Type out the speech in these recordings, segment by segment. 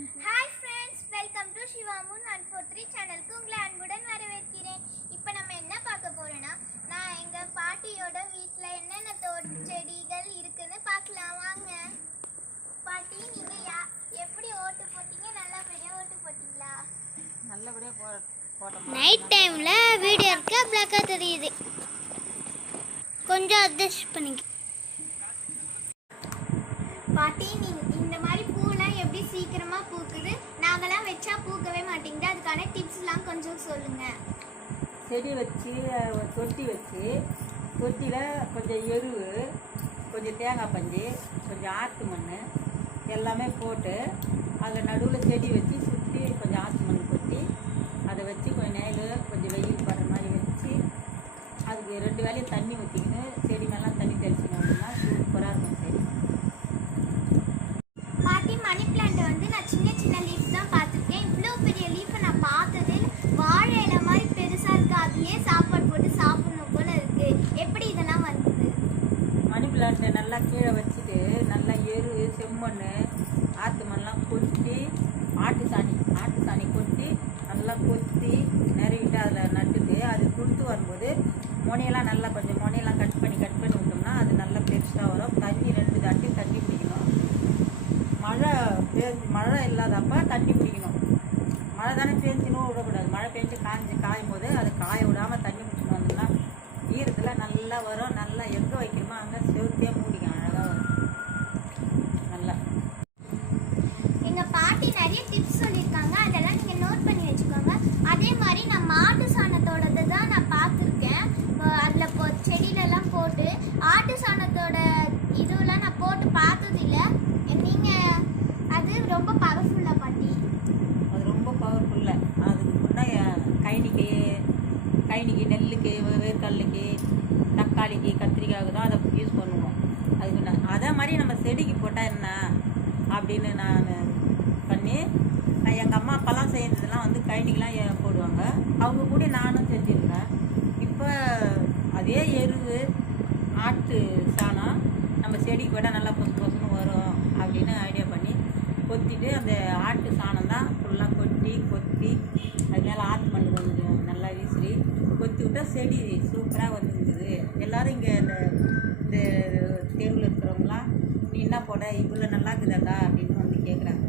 Hi friends welcome to சிவாமுன் one four three சேனலுக்கு உங்களை அன்புடன் வரவேற்கிறேன். இப்போ நம்ம என்ன பார்க்க போறோம்னா நான் எங்கள் பாட்டியோட வீட்டில் என்னென்ன தோட்ட செடிகள் இருக்குன்னு பார்க்கலாம். வாங்க. பாட்டி நீங்கள் யா எப்படி ஓட்டு போட்டீங்க? நல்லபடியாக ஓட்டு போட்டீங்களா? நல்லபடியாக போ போட்டோம். நைட் டைமில் வீடியோ இருக்க? பிளாக்காக தெரியுது. கொஞ்சம் அட்ஜஸ்ட் பண்ணிக்க பாட்டி நீங்க இந்த மாதிரி பூலாம் எப்படி சீக்கிரமா பூக்குது நாங்கெல்லாம் வச்சா பூக்கவே மாட்டேங்குது அதுக்கான டிப்ஸ்லாம் கொஞ்சம் சொல்லுங்க. செடி வச்சு தொட்டி வச்சு தொட்டியில் கொஞ்சம் எருவு கொஞ்சம் தேங்காய் பஞ்சு கொஞ்சம் ஆற்று மண் எல்லாமே போட்டு அதில் நடுவில் செடி வச்சு சுற்றி கொஞ்சம் ஆற்று மண் கொட்டி அதை வச்சு கொஞ்சம் நேரம் கொஞ்சம் வெயில் படுற மாதிரி வச்சு அதுக்கு ரெண்டு வேலையும் தண்ணி ஊற்றிக்கின்னு எரு செம்மண் ஆற்று மண்ணெலாம் கொத்தி ஆட்டு சாணி ஆட்டு சாணி கொத்தி நல்லா கொத்தி நிறவிட்டு அதில் நட்டுட்டு அது துளுத்து வரும்போது முனையெல்லாம் நல்லா கொஞ்சம் முனையெல்லாம் கட் பண்ணி கட் பண்ணி விட்டோம்னா அது நல்லா பெருசாக வரும். தண்ணி ரெண்டு தாட்டி தண்ணி பிடிக்கணும் மழை பேஞ்சு மழை இல்லாதப்ப தண்ணி பிடிக்கணும் மழை தானே பேஞ்சினும் விடக்கூடாது. மழை பெஞ்சு காஞ்சி காயும் போது அது காய விடாமல் தண்ணி பிடிச்சிட்டு வந்தோம்னா ஈரத்தில் நல்லா வரும். நல்லா எங்கே வைக்கிறோமோ அங்கே செவுத்தியாக மூடிக்கும் அழகாக வரும் நல்லா எங்க பாட்டி நிறைய டிப்ஸ் சொல்லியிருக்காங்க அதெல்லாம் நீங்க நோட் பண்ணி வச்சுக்கோங்க அதே மாதிரி நான் மாட்டு சாணத்தோடது தான் நான் பார்த்துருக்கேன் அதுல போ செடியிலலாம் போட்டு ஆட்டு சாணத்தோட இதுவெல்லாம் நான் போட்டு பார்த்தது இல்ல நீங்க அது ரொம்ப பவர்ஃபுல்லா பாட்டி. அது ரொம்ப பவர்ஃபுல்ல அதுக்கு முன்னே கைனிக்கு கைனிக்கு நெல்லுக்கு வேர்க்கல்லுக்கு வேர்க்கடலைக்கு தக்காளிக்கு கத்திரிக்காய்க்கு தான் அதை யூஸ் பண்ணுவோம். அதுக்கு நான் அதே மாதிரி நம்ம செடிக்கு போட்டால் என்ன அப்படின்னு நான் பண்ணி நான் எங்கள் அம்மா அப்பாலாம் செய்யறதுலாம் வந்து கைனிக்கெலாம் ஏ- போடுவாங்க. அவங்க கூட நானும் செஞ்சுருந்தேன். இப்போ அதே எருவு ஆட்டு சாணம் நம்ம செடிக்கு போட்டால் நல்லா பொசு பொசுன்னு வரும் அப்படின்னு ஐடியா பண்ணி கொத்திட்டு அந்த ஆட்டு சாணம் தான் ஃபுல்லாக கொட்டி கொத்தி அது மேலே ஆற்று மண் கொஞ்சம் நல்லா வீசி கொத்தி விட்டால் செடி சூப்பராக வந்துருக்குது. எல்லோரும் இங்கே இந்த இந்த தெருவில் இருக்கிறவங்களாம் நீ என்ன போட? இவ்வளோ நல்லா இருக்குதாக்கா அப்படின்னு வந்து கேட்குறாங்க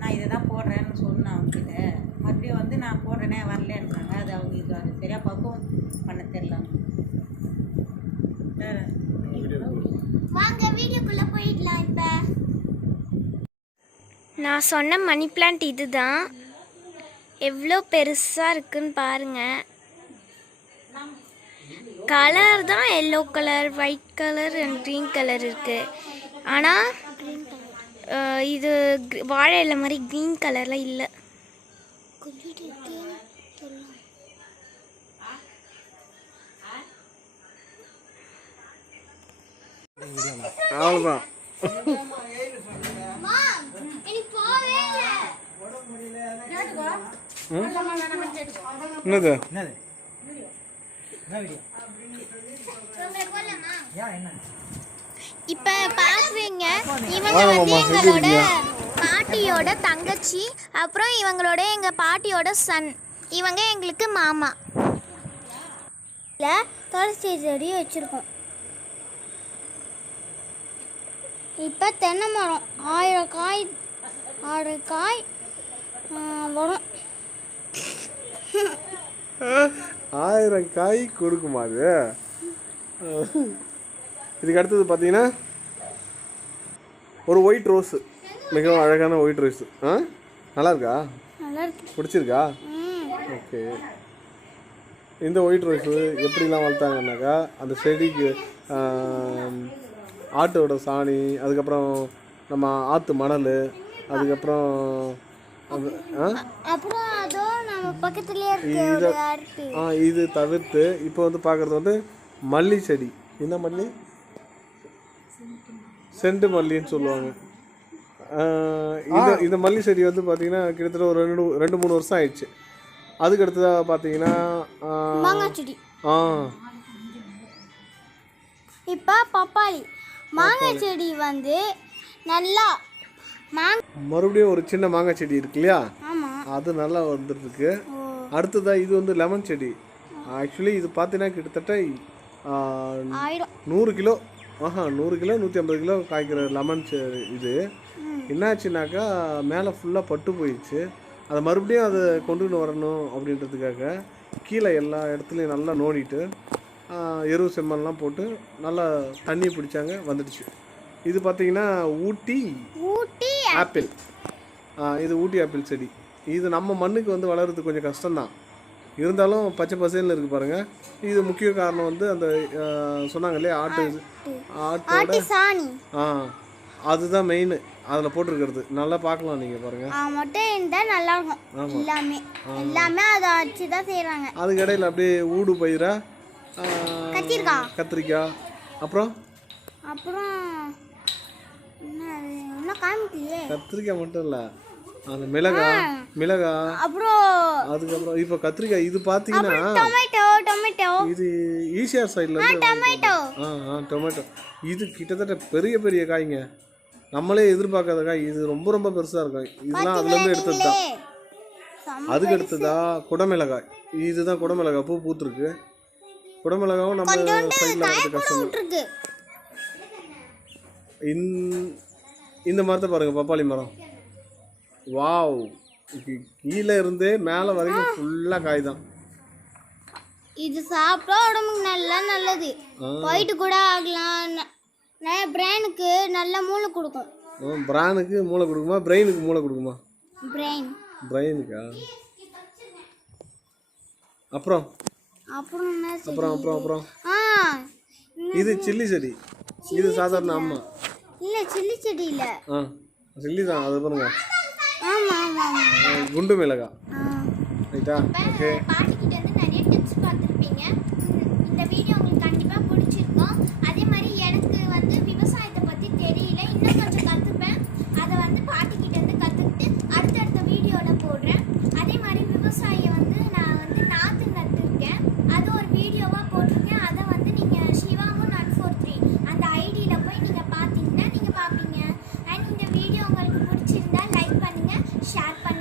நான் இதை தான் போடுறேன்னு சொன்னேன் அவங்ககிட்ட. மறுபடியும் வந்து நான் போடுறேனே வரலன்றாங்க அது அவங்களுக்கு அது சரியாக பக்குவம் பண்ண தெரில வாங்க வீடியோக்குள்ளே போயிடலாம் இப்போ. நான் சொன்ன மணி பிளான்ட் இதுதான். எவ்வளோ பெருசாக இருக்குன்னு பாருங்கள் கலர் தான் yellow colour white colour and green colour இருக்குது ஆனால் இது வாழை இலை மாதிரி க்ரீன் கலரில் இல்லை. அவ்வளோதான் என்னது? இப்ப பாக்குறீங்க. இவங்க வாங்க வந்து எங்களோட? பாட்டியோட தங்கச்சி அப்புறம் இவங்களோட எங்க பாட்டியோட சன் இவங்க எங்களுக்கு மாமா. துளசி செடி வச்சிருக்கோம். இப்போ தென்னை மரம். ஆயிரம் காய் ஆயிரம் காய் வரும். ஆயிரம் காய் கொடுக்குமா அது? இதுக்கு அடுத்தது பார்த்தீங்கன்னா ஒரு ஒயிட் ரோஸு மிகவும் அழகான ஒயிட் ரோஸ் ஆ? நல்லா இருக்கா பிடிச்சிருக்கா? ஓகே. இந்த ஒயிட் ரோஸு எப்படிலாம் வளர்த்தாங்கன்னாக்கா அந்த செடிக்கு ஆட்டோட சாணி அதுக்கப்புறம் நம்ம ஆற்று மணல் அதுக்கப்புறம் அது- ஆ? பக்கத்துலயே இருக்கு இது ஒரு அரிசி ஆ இது தவிர்த்து இப்போ வந்து பார்க்குறது வந்து மல்லி செடி. என்ன மல்லி? செண்டு மல்லின்னு சொல்லுவாங்க. ஆ, இந்த இந்த மல்லி செடி வந்து பார்த்தீங்கன்னா கிட்டத்தட்ட ஒரு ரெண்டு ரெண்டு மூணு வருஷம் ஆயிடுச்சு. அதுக்கு அடுத்ததாக பார்த்தீங்கன்னா மாங்காய் செடி. ஆ. இப்போ பப்பாளி. மாங்காய் செடி வந்து நல்லா மாங் மறுபடியும் ஒரு சின்ன மாங்காய் செடி இருக்கு இல்லையா? ஆமா. அது நல்லா வந்துட்டுருக்கு ஓ அடுத்ததா இது வந்து லெமன் செடி. ஆக்சுவலி இது பார்த்தீங்கன்னா கிட்டத்தட்ட நூறு கிலோ ஆஹா நூறு கிலோ நூற்றி ஐம்பது கிலோ காய்க்கிற லெமன் செ- இது. என்னாச்சுனாக்கா மேலே ஃபுல்லாக பட்டு போயிடுச்சு. அதை மறுபடியும் அதை கொண்டுன்னு வரணும் அப்படின்றதுக்காக கீழே எல்லா இடத்துலையும் நல்லா நோண்டிட்டு எரு செம்மல்லாம் போட்டு நல்லா தண்ணி பிடிச்சாங்க வந்துடுச்சு. இது பார்த்தீங்கன்னா ஊட்டி ஊட்டி ஆப்பிள். இது ஊட்டி ஆப்பிள் செடி. இது நம்ம மண்ணுக்கு வந்து வளர்றது கொஞ்சம் கஷ்டம்தான். இருந்தாலும் பச்சை பசேல்னு இருக்கு பாருங்க. இது முக்கிய காரணம் வந்து அந்த சொன்னாங்க இல்லையா ஆட்டு ஆட்டோட ஆ அதுதான் மெயின் அதில் போட்டிருக்கிறது. நல்லா பார்க்கலாம் நீங்கள் பாருங்க. ஆ மட்டும் இருந்தால் நல்லா இருக்கும் எல்லாமே. எல்லாமே அதை வச்சு தான் செய்கிறாங்க அதுக்கு இடையில அப்படியே ஊடு பயிரா கத்திரிக்காய். கத்திரிக்காய். அப்புறம்? அப்புறம் கத்திரிக்காய் மட்டும் இல்லை. அந்த மிளகாய் மிளகாய் அப்புறம் அதுக்கப்புறம் இப்போ கத்திரிக்காய் இது பார்த்தீங்கன்னா டொமேட்டோ டொமேட்டோ. இது ஈசிஆர் சைடில் இருந்து டொமேட்டோ. ஆ ஆ டொமேட்டோ. இது கிட்டத்தட்ட பெரிய பெரிய காய்ங்க. நம்மளே எதிர்பார்க்காத காய். இது ரொம்ப ரொம்ப பெருசாக இருக்கும். இதெல்லாம் அதுலேருந்து எடுத்தது தான். அதுக்கு அடுத்ததா குடமிளகாய். இதுதான் குடமிளகாய். பூ பூத்துருக்கு. குடமிளகாவும் நம்ம சைடில் வரது கஷ்டம் இந்த மரத்தை பாருங்க பப்பாளி மரம். வாவ். கீழே இருந்தே மேலே வரைக்கும் ஃபுல்லாக காய் தான் இது சாப்பிட்டா உடம்புக்கு நல்லா நல்லது. போயிட்டு கூட ஆகலாம். நிறைய பிரெயினுக்கு நல்ல மூளை கொடுக்கும். பிரானுக்கு மூளை கொடுக்குமா? பிரெயினுக்கு மூளை கொடுக்குமா? பிரெயின் பிரெயினுக்கா அப்புறம்? அப்புறம்? அப்புறம் அப்புறம் அப்புறம். ஆ. இது சில்லி செடி. இது சாதாரண ஆமா இல்ல சில்லி செடி இல்ல. ஆ சில்லி தான். அது பாருங்க. குண்டு மிளகாய் ஆ. ரைட்டா? ஓகே. பாட்டிக்கிட்ட இருந்து நிறைய டிப்ஸ் பார்த்துருப்பீங்க. शार्प